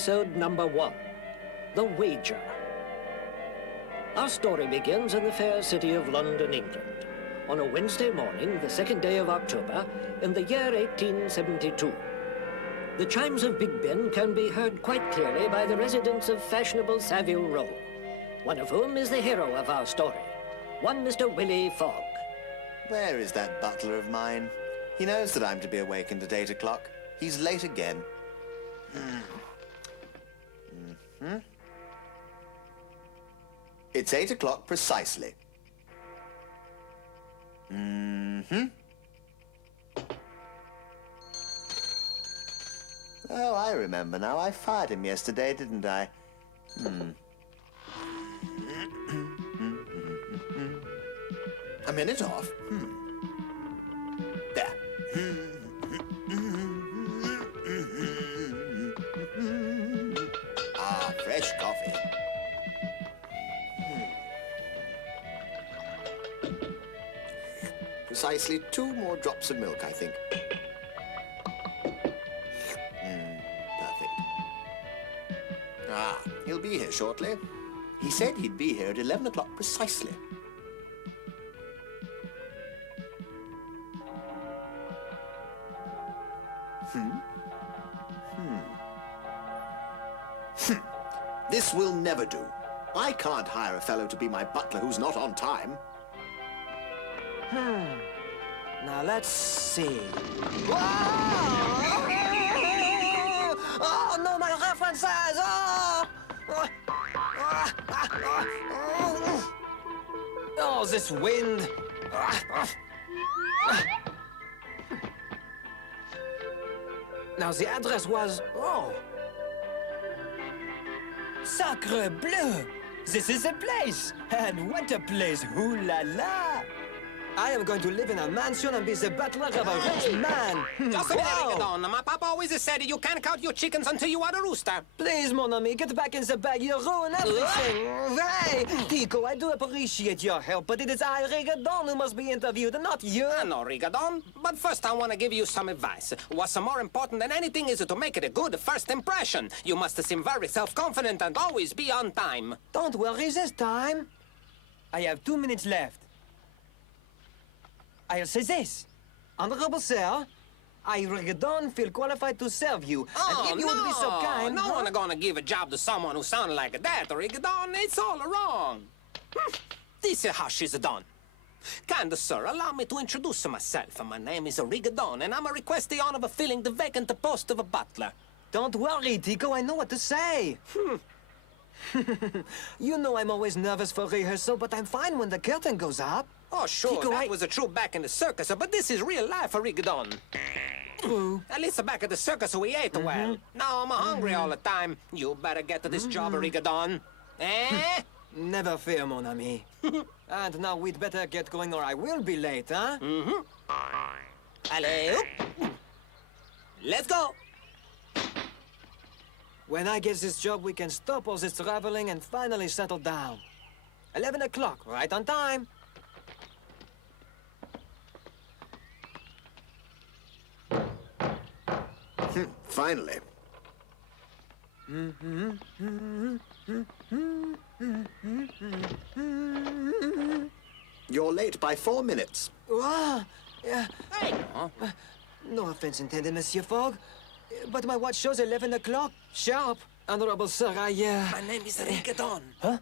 episode number 1, The Wager. Our story begins in the fair city of London, England, on a Wednesday morning, the 2nd day of October, in the year 1872. The chimes of Big Ben can be heard quite clearly by the residents of fashionable Savile Row, one of whom is the hero of our story, one Mr. Willy Fog. Where is that butler of mine? He knows that I'm to be awakened at 8 o'clock. He's late again. It's 8 o'clock precisely. Oh, I remember now. I fired him yesterday, didn't I? A minute off. There. Ah, fresh coffee. Precisely 2 more drops of milk, I think. Perfect. Ah, he'll be here shortly. He said he'd be here at 11 o'clock precisely. This will never do. I can't hire a fellow to be my butler who's not on time. Now let's see. Oh no, my references! Oh, this wind! Now the address was... Oh! Sacre bleu! This is the place! And what a place! Ooh la la! I am going to live in a mansion and be the butler of a rich man! Just a minute, Rigodon. My papa always said you can't count your chickens until you are a rooster. Please, mon ami, get back in the bag. You ruin everything. Hey, Tico, I do appreciate your help, but it is I, Rigodon, who must be interviewed, not you. I know, Rigodon. But first I want to give you some advice. What's more important than anything is to make it a good first impression. You must seem very self-confident and always be on time. Don't worry this time. I have 2 minutes left. I'll say this. Honorable sir, I, Rigodon, feel qualified to serve you. Oh, and if you would be so kind... No one gonna give a job to someone who sounds like that, Rigodon. It's all wrong. This is how she's done. Kind sir, allow me to introduce myself. My name is Rigodon, and I'm a request the honor of filling the vacant post of a butler. Don't worry, Tico, I know what to say. You know I'm always nervous for rehearsal, but I'm fine when the curtain goes up. Oh, sure, Tico, that was true back in the circus, but this is real life for Rigodon. At least back at the circus we ate well. Now I'm hungry all the time. You better get to this job, Rigodon. Eh? Never fear, mon ami. And now we'd better get going or I will be late, huh? Allez, let's go. When I get this job, we can stop all this traveling and finally settle down. 11 o'clock, right on time. Finally. You're late by 4 minutes. Yeah. Hey. No offense intended, Monsieur Fogg, but my watch shows 11 o'clock, sharp. Honorable sir, My name is Rigodon. Huh?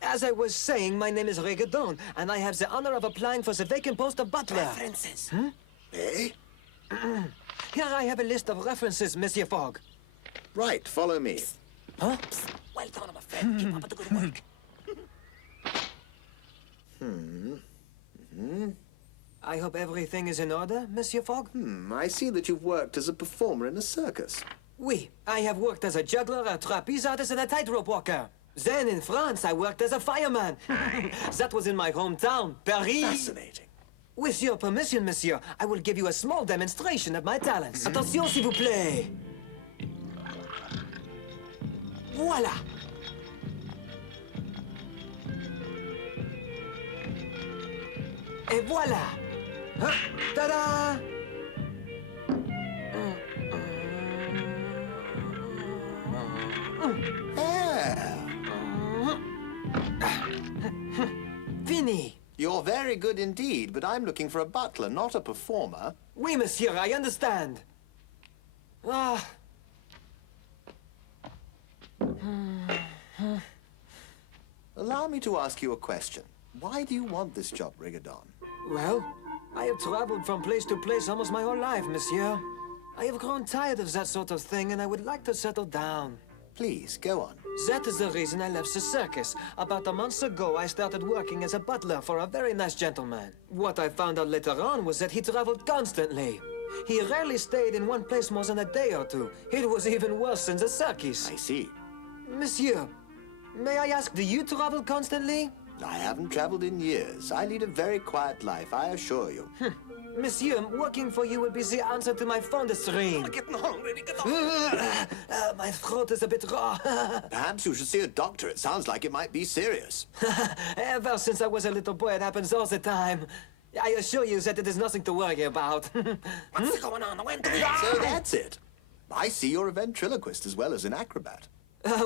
As I was saying, my name is Rigodon, and I have the honor of applying for the vacant post of butler. References. Eh? Here I have a list of references, Monsieur Fogg. Right, follow me. Huh? Well done, my friend. Keep up the good work. I hope everything is in order, Monsieur Fogg? I see that you've worked as a performer in a circus. Oui, I have worked as a juggler, a trapeze artist, and a tightrope walker. Then in France, I worked as a fireman. That was in my hometown, Paris. Fascinating. With your permission, monsieur, I will give you a small demonstration of my talents. Attention, s'il vous plaît. Voilà. Et voilà. Huh? Ta-da! Oh, very good indeed, but I'm looking for a butler, not a performer. Oui, monsieur, I understand. Ah. Allow me to ask you a question. Why do you want this job, Rigodon? Well, I have traveled from place to place almost my whole life, monsieur. I have grown tired of that sort of thing, and I would like to settle down. Please, go on. That is the reason I left the circus. About a month ago, I started working as a butler for a very nice gentleman. What I found out later on was that he traveled constantly. He rarely stayed in one place more than a day or two. It was even worse than the circus. I see. Monsieur, may I ask, do you travel constantly? I haven't traveled in years. I lead a very quiet life, I assure you. Monsieur, working for you will be the answer to my fondest dream. I'm getting hungry, Rigodon. My throat is a bit raw. Perhaps you should see a doctor. It sounds like it might be serious. Ever since I was a little boy, it happens all the time. I assure you that it is nothing to worry about. What's going on? When do we... So that's it. I see you're a ventriloquist as well as an acrobat.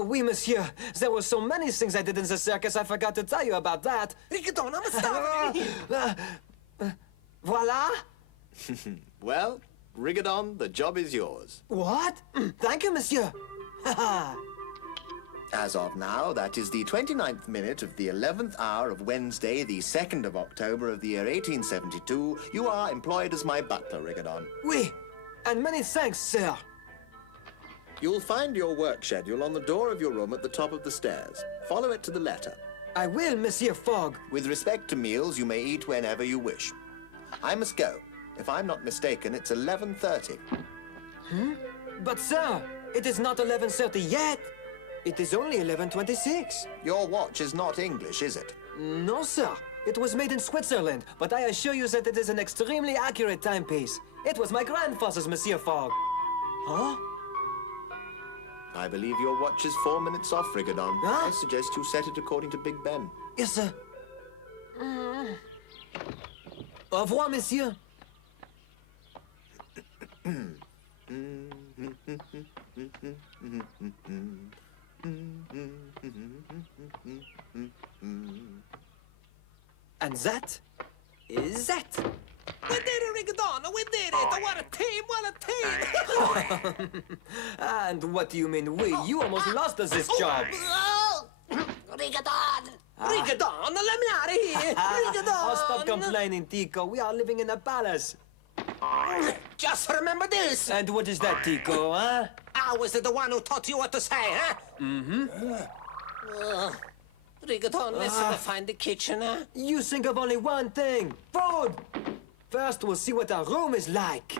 Oui, monsieur. There were so many things I did in the circus, I forgot to tell you about that. Rigodon, I'm starving. Voila? Well, Rigodon, the job is yours. What? Thank you, monsieur. As of now, that is the 29th minute of the 11th hour of Wednesday, the 2nd of October of the year 1872. You are employed as my butler, Rigodon. Oui, and many thanks, sir. You'll find your work schedule on the door of your room at the top of the stairs. Follow it to the letter. I will, Monsieur Fogg. With respect to meals, you may eat whenever you wish. I must go. If I'm not mistaken, it's 11:30. But, sir, it is not 11:30 yet. It is only 11:26. Your watch is not English, is it? No, sir. It was made in Switzerland, but I assure you that it is an extremely accurate timepiece. It was my grandfather's, Monsieur Fogg. Huh? I believe your watch is 4 minutes off, Rigodon. Huh? I suggest you set it according to Big Ben. Yes, sir. Au revoir, monsieur. And that is that. We did it, Rigodon. We did it. What a team, what a team. And what do you mean we? You almost lost us this job. Rigodon. Rigodon, let me out of here. Rigodon. Oh, stop complaining, Tico. We are living in a palace. Just remember this. And what is that, Tico, huh? I was the one who taught you what to say, huh? Rigodon, let's go find the kitchen, huh? You think of only one thing. Food! First, we'll see what our room is like.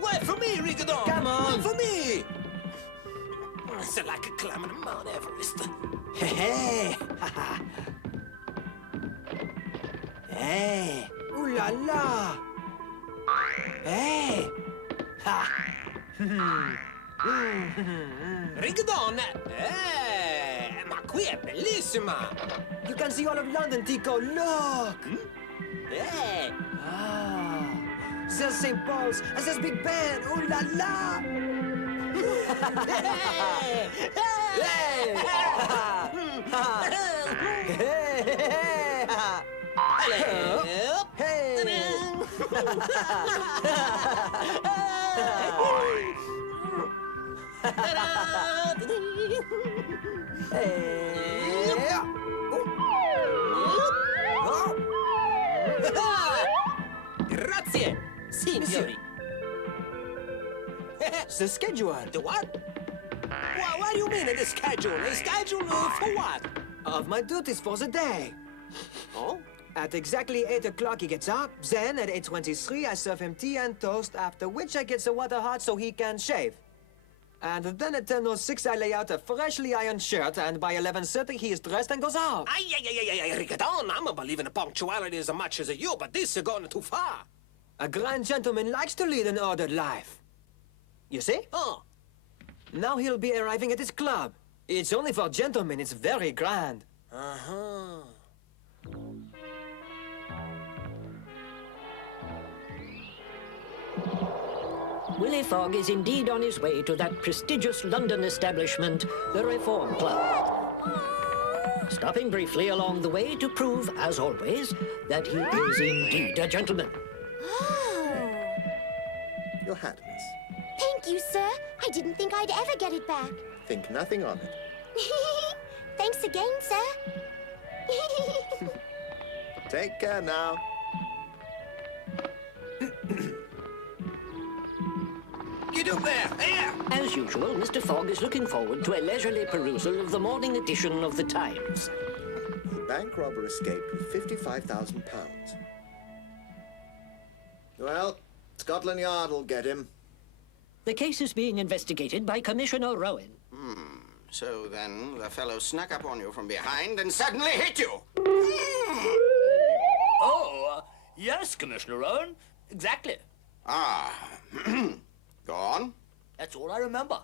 Wait for me, Rigodon. Come on. Wait for me. It's like climbing Mount Everest. Hey, hey, ooh la la. Hey, ha. Rigodon, ma qui è bellissima. You can see all of London, Tico. Look. Hey. Ah, there's St. Paul's and there's Big Ben. Ooh la la. Hey. Hey. Grazie, signori. The schedule. The what? What do you mean, the schedule? The schedule for what? Of my duties for the day. Oh? At exactly 8 o'clock he gets up. Then at 8:23 I serve him tea and toast, after which I get the water hot so he can shave. And then at 10:06 I lay out a freshly ironed shirt, and by 11:30 he is dressed and goes out. Ay, Rigodon, I'm a believer in punctuality as much as you, but this is going too far. A grand gentleman likes to lead an ordered life. You see? Oh. Now he'll be arriving at his club. It's only for gentlemen, it's very grand. Uh-huh. Willy Fog is indeed on his way to that prestigious London establishment, the Reform Club. stopping briefly along the way to prove, as always, that he is indeed a gentleman. Oh. Your hat, miss. Thank you, sir. I didn't think I'd ever get it back. Think nothing of it. Thanks again, sir. Take care now. Get up there! Here! As usual, Mr. Fogg is looking forward to a leisurely perusal of the morning edition of the Times. The bank robber escaped with £55,000. Well, Scotland Yard will get him. The case is being investigated by Commissioner Rowan. So then the fellow snuck up on you from behind and suddenly hit you. Oh, yes, Commissioner Rowan. Exactly. Ah. Go on. That's all I remember.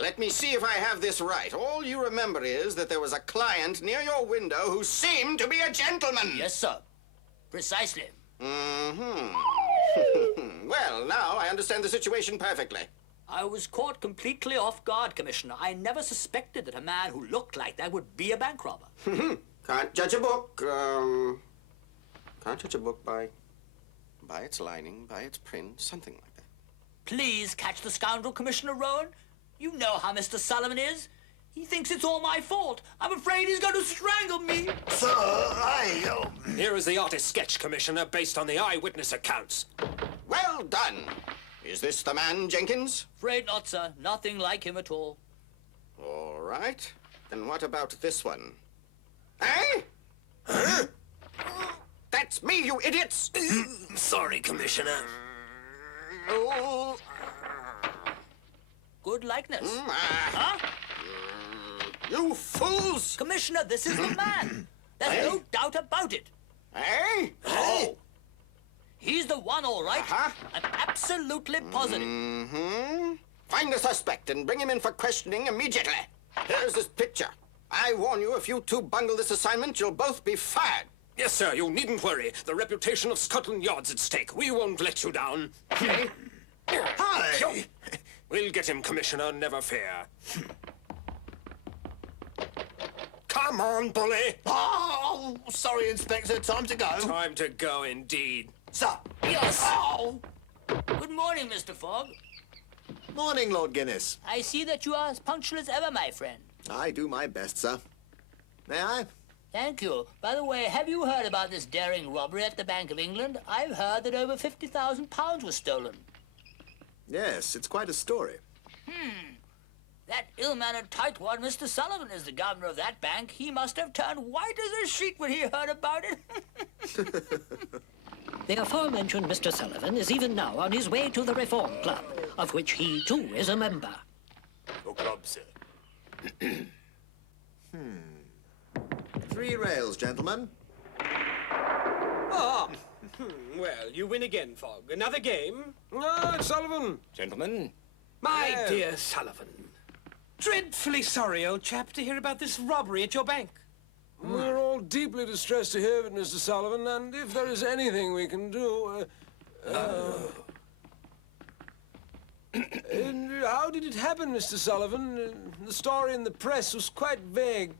Let me see if I have this right. All you remember is that there was a client near your window who seemed to be a gentleman. Yes, sir. Precisely. Well, now I understand the situation perfectly. I was caught completely off guard, Commissioner. I never suspected that a man who looked like that would be a bank robber. Can't judge a book. Can't judge a book by its lining, by its print, something like that. Please catch the scoundrel, Commissioner Rowan. You know how Mr. Sullivan is. He thinks it's all my fault. I'm afraid he's going to strangle me. Here is the artist sketch, Commissioner, based on the eyewitness accounts. Well done. Is this the man, Jenkins? Afraid not, sir. Nothing like him at all. All right. Then what about this one? Eh? Huh? That's me, you idiots! Sorry, Commissioner. Oh. Good likeness. Huh? You fools! Commissioner, this is the man. There's no doubt about it. Eh? Oh. He's the one, all right. Uh-huh. I'm absolutely positive. Find the suspect and bring him in for questioning immediately. Here's this picture. I warn you, if you two bungle this assignment, you'll both be fired. Yes, sir, you needn't worry. The reputation of Scotland Yard's at stake. We won't let you down. Hi! We'll get him, Commissioner, never fear. Come on, bully! Oh, sorry, Inspector. Time to go. Time to go, indeed. Sir. Yes. Oh. Good morning, Mr. Fogg. Morning, Lord Guinness. I see that you are as punctual as ever, my friend. I do my best, sir. May I? Thank you. By the way, have you heard about this daring robbery at the Bank of England? I've heard that over £50,000 was stolen. Yes, it's quite a story. That ill-mannered tightwad, Mr. Sullivan, is the governor of that bank. He must have turned white as a sheet when he heard about it. The aforementioned Mr. Sullivan is even now on his way to the Reform Club, of which he, too, is a member. Your club, sir. 3 rails, gentlemen. Well, you win again, Fogg. Another game? Ah, it's Sullivan. Gentlemen? My dear Sullivan. Dreadfully sorry, old chap, to hear about this robbery at your bank. We're all deeply distressed to hear of it, Mr. Sullivan, and if there is anything we can do... how did it happen, Mr. Sullivan? The story in the press was quite vague.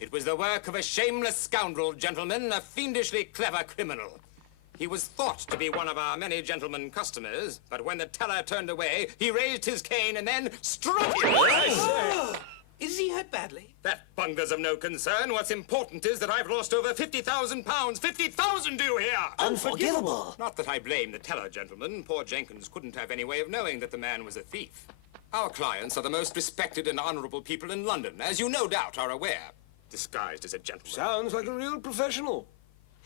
It was the work of a shameless scoundrel, gentlemen, a fiendishly clever criminal. He was thought to be one of our many gentlemen customers, but when the teller turned away, he raised his cane and then struck him. Is he hurt badly? That bunger's of no concern. What's important is that I've lost over £50,000. 50,000, do you hear? Unforgivable. Not that I blame the teller, gentlemen. Poor Jenkins couldn't have any way of knowing that the man was a thief. Our clients are the most respected and honourable people in London, as you no doubt are aware. Disguised as a gentleman. Sounds like a real professional.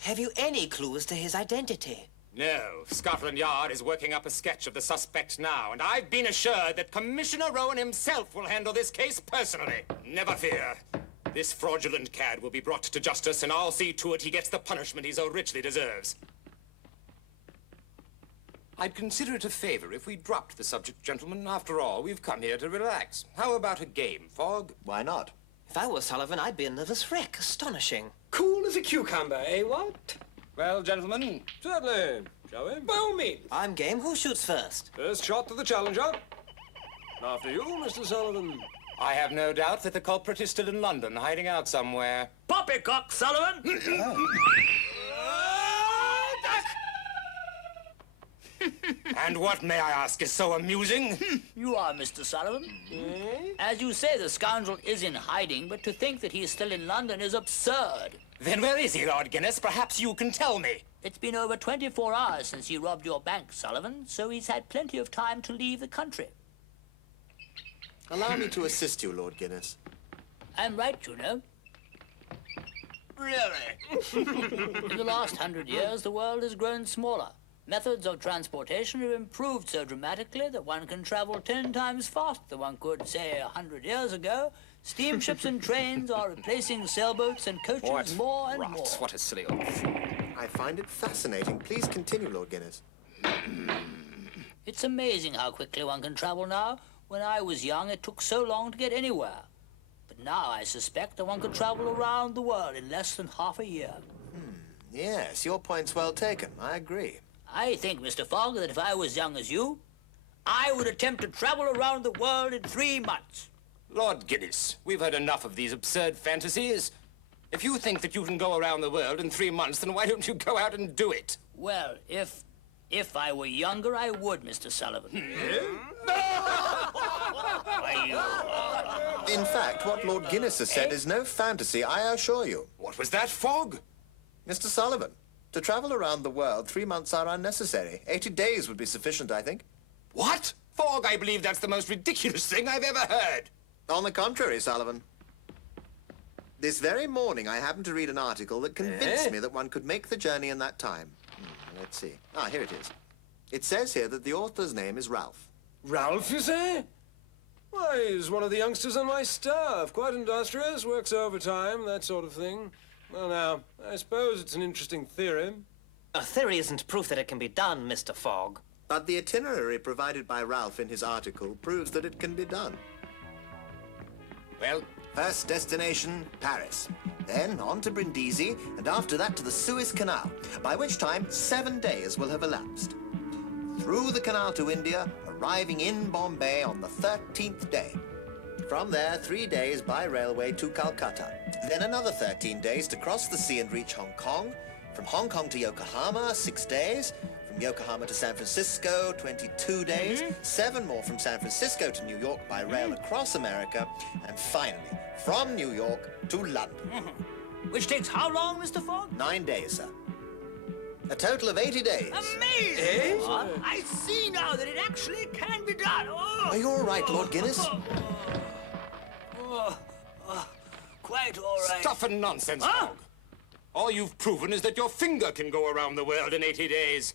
Have you any clues to his identity? No. Scotland Yard is working up a sketch of the suspect now, and I've been assured that Commissioner Rowan himself will handle this case personally. Never fear. This fraudulent cad will be brought to justice, and I'll see to it he gets the punishment he so richly deserves. I'd consider it a favor if we dropped the subject, gentlemen. After all, we've come here to relax. How about a game, Fogg? Why not? If I were Sullivan, I'd be a nervous wreck. Astonishing. Cool as a cucumber, eh, what? Well, gentlemen, Certainly. Shall we? By all means. I'm game. Who shoots first? First shot to the challenger. After you, Mr. Sullivan. I have no doubt that the culprit is still in London, hiding out somewhere. Poppycock, Sullivan! And what, may I ask, is so amusing? You are, Mr. Sullivan. As you say, the scoundrel is in hiding, but to think that he is still in London is absurd. Then where is he, Lord Guinness? Perhaps you can tell me. It's been over 24 hours since he robbed your bank, Sullivan, so he's had plenty of time to leave the country. Allow me to assist you, Lord Guinness. I'm right, you know. Really? In the last 100 years, the world has grown smaller. Methods of transportation have improved so dramatically that one can travel 10 times faster than one could, say, 100 years ago. Steamships and trains are replacing sailboats and coaches more and more. What a silly old fool. I find it fascinating. Please continue, Lord Guinness. It's amazing how quickly one can travel now. When I was young, it took so long to get anywhere. But now I suspect that one could travel around the world in less than half a year. Yes, your point's well taken. I agree. I think, Mr. Fogg, that if I was young as you, I would attempt to travel around the world in 3 months. Lord Guinness, we've heard enough of these absurd fantasies. If you think that you can go around the world in 3 months, then why don't you go out and do it? Well, if I were younger, I would, Mr. Sullivan. In fact, what Lord Guinness has said is no fantasy, I assure you. What was that, Fogg? Mr. Sullivan, to travel around the world, 3 months are unnecessary. 80 days would be sufficient, I think. What? Fogg, I believe that's the most ridiculous thing I've ever heard. On the contrary, Sullivan. This very morning, I happened to read an article that convinced me that one could make the journey in that time. Let's see. Here it is. It says here that the author's name is Ralph. Ralph, you say? Why, he's one of the youngsters on my staff. Quite industrious, works overtime, that sort of thing. Well, now, I suppose it's an interesting theory. A theory isn't proof that it can be done, Mr. Fogg. But the itinerary provided by Ralph in his article proves that it can be done. Well, first destination, Paris. Then on to Brindisi, and after that to the Suez Canal, by which time 7 days will have elapsed. Through the canal to India, arriving in Bombay on the 13th day. From there, 3 days by railway to Calcutta. Then another 13 days to cross the sea and reach Hong Kong. From Hong Kong to Yokohama, 6 days. From Yokohama to San Francisco, 22 days. 7 more from San Francisco to New York by rail across America. And finally, from New York to London. Which takes how long, Mr. Fogg? 9 days, sir. A total of 80 days. Amazing! I see now that it actually can be done. Are you all right, Lord Guinness? Quite all right. Stuff and nonsense, Fogg. All you've proven is that your finger can go around the world in 80 days.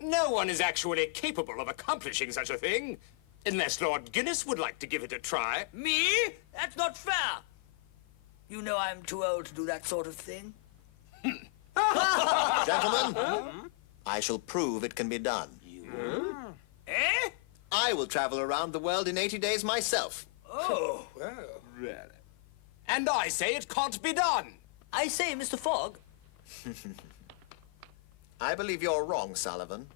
No one is actually capable of accomplishing such a thing, unless Lord Guinness would like to give it a try. Me? That's not fair. You know I'm too old to do that sort of thing. Gentlemen, I shall prove it can be done. I will travel around the world in 80 days myself. Oh. Well, really? And I say it can't be done. I say, Mr. Fogg. I believe you're wrong, Sullivan.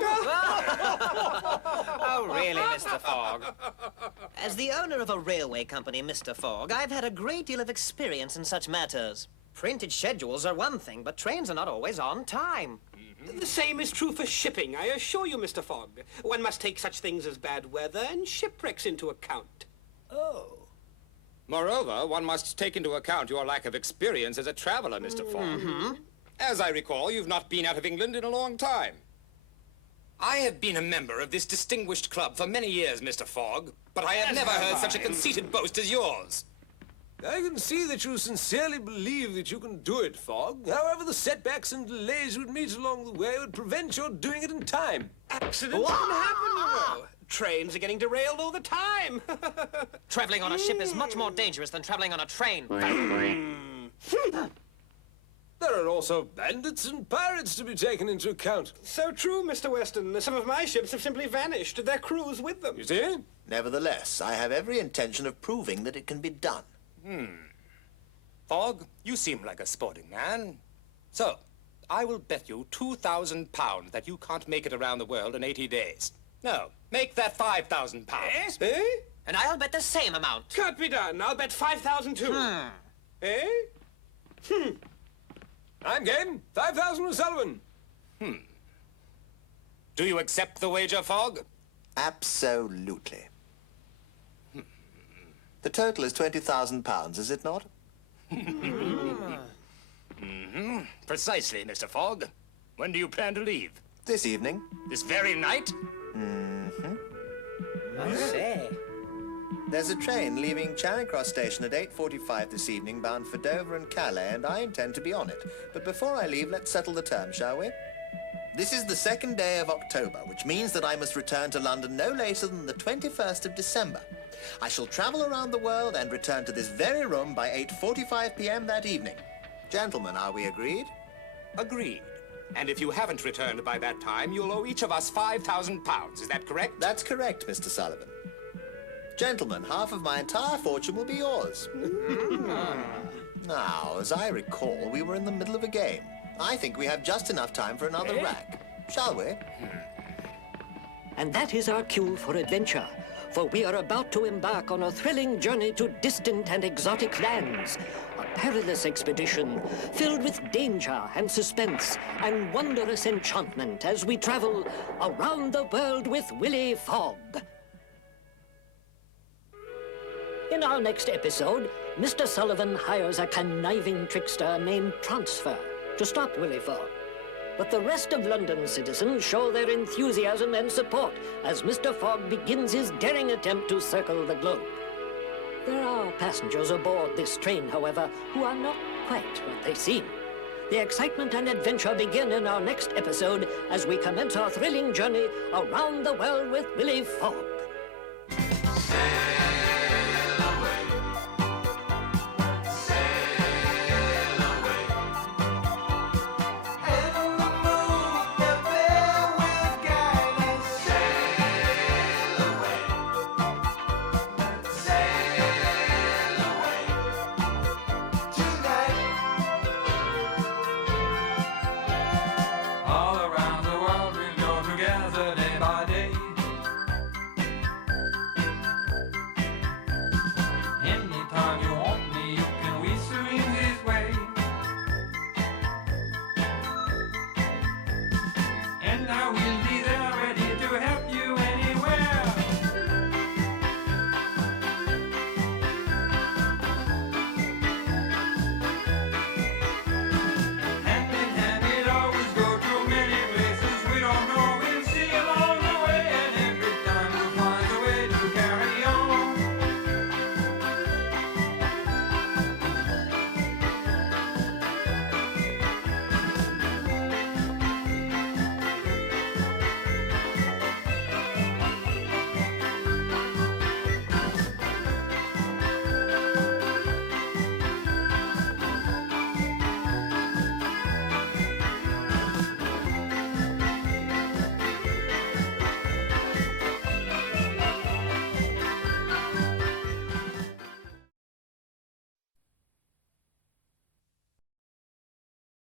Oh, really, Mr. Fogg? As the owner of a railway company, Mr. Fogg, I've had a great deal of experience in such matters. Printed schedules are one thing, but trains are not always on time. The same is true for shipping, I assure you, Mr. Fogg. One must take such things as bad weather and shipwrecks into account. Oh. Moreover, one must take into account your lack of experience as a traveler, Mr. Fogg. As I recall, you've not been out of England in a long time. I have been a member of this distinguished club for many years, Mr. Fogg, but I have never heard such a conceited boast as yours. I can see that you sincerely believe that you can do it, Fogg. However, the setbacks and delays you would meet along the way would prevent your doing it in time. Accidents can happen, you know. Trains are getting derailed all the time. Traveling on a ship is much more dangerous than traveling on a train. There are also bandits and pirates to be taken into account. So true, Mr. Weston. Some of my ships have simply vanished, their crews with them. You see? Nevertheless, I have every intention of proving that it can be done. Fogg, you seem like a sporting man. So, I will bet you £2,000 that you can't make it around the world in 80 days. No, make that £5,000. And I'll bet the same amount. Can't be done. I'll bet 5,000 too. Eh? I'm game. 5,000 with Sullivan. Do you accept the wager, Fogg? Absolutely. The total is £20,000, is it not? Precisely, Mr. Fogg. When do you plan to leave? This evening. This very night? I say. There's a train leaving Charing Cross Station at 8:45 this evening, bound for Dover and Calais, and I intend to be on it. But before I leave, let's settle the terms, shall we? This is the 2nd day of October, which means that I must return to London no later than the 21st of December. I shall travel around the world and return to this very room by 8:45 p.m. that evening. Gentlemen, are we agreed? Agreed. And if you haven't returned by that time, you'll owe each of us £5,000. Is that correct? That's correct, Mr. Sullivan. Gentlemen, half of my entire fortune will be yours. Now, as I recall, we were in the middle of a game. I think we have just enough time for another rack. Shall we? And that is our cue for adventure, for we are about to embark on a thrilling journey to distant and exotic lands. A perilous expedition filled with danger and suspense and wondrous enchantment as we travel around the world with Willy Fog. In our next episode, Mr. Sullivan hires a conniving trickster named Transfer to stop Willy Fog. But the rest of London's citizens show their enthusiasm and support as Mr. Fogg begins his daring attempt to circle the globe. There are passengers aboard this train, however, who are not quite what they seem. The excitement and adventure begin in our next episode as we commence our thrilling journey around the world with Willy Fog.